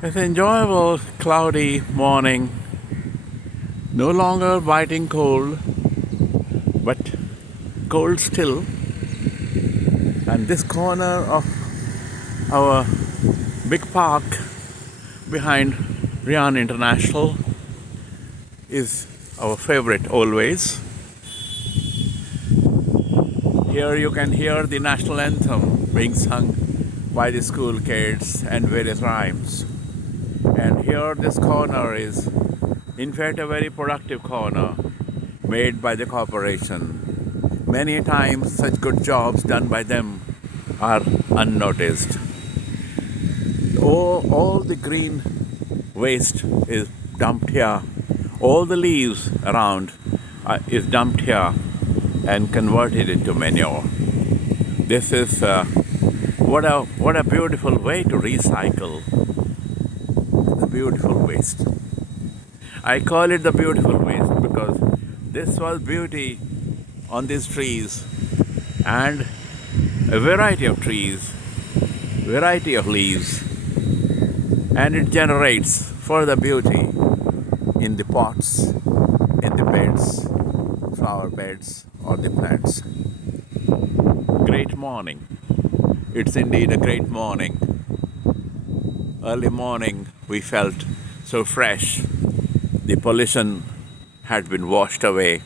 It's an enjoyable cloudy morning, no longer biting cold, but cold still. And this corner of our big park behind Rian International is our favorite always. Here you can hear the national anthem being sung by the school kids and various rhymes. And here this corner is in fact a very productive corner made by the corporation. Many times such good jobs done by them are unnoticed. All the green waste is dumped here. All the leaves around is dumped here and converted into manure. This is what a beautiful way to recycle the beautiful waste. I call it the beautiful waste because this was beauty on these trees and a variety of trees, variety of leaves, and it generates further beauty in the pots, in the beds, flower beds, or the plants. Great morning. It's indeed a great morning. Early morning, we felt so fresh. The pollution had been washed away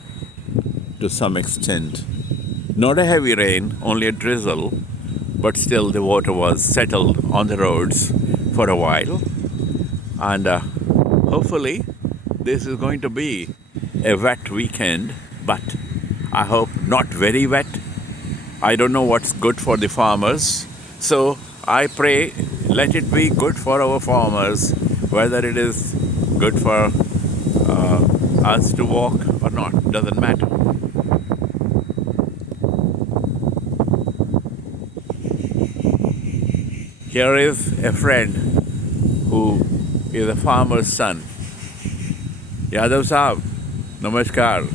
to some extent. Not a heavy rain, only a drizzle, but still the water was settled on the roads for a while. And hopefully, this is going to be a wet weekend, but I hope not very wet. I don't know what's good for the farmers. So I pray let it be good for our farmers, whether it is good for us to walk or not, doesn't matter. Here is a friend who is a farmer's son. Yadav Saab, Namaskar.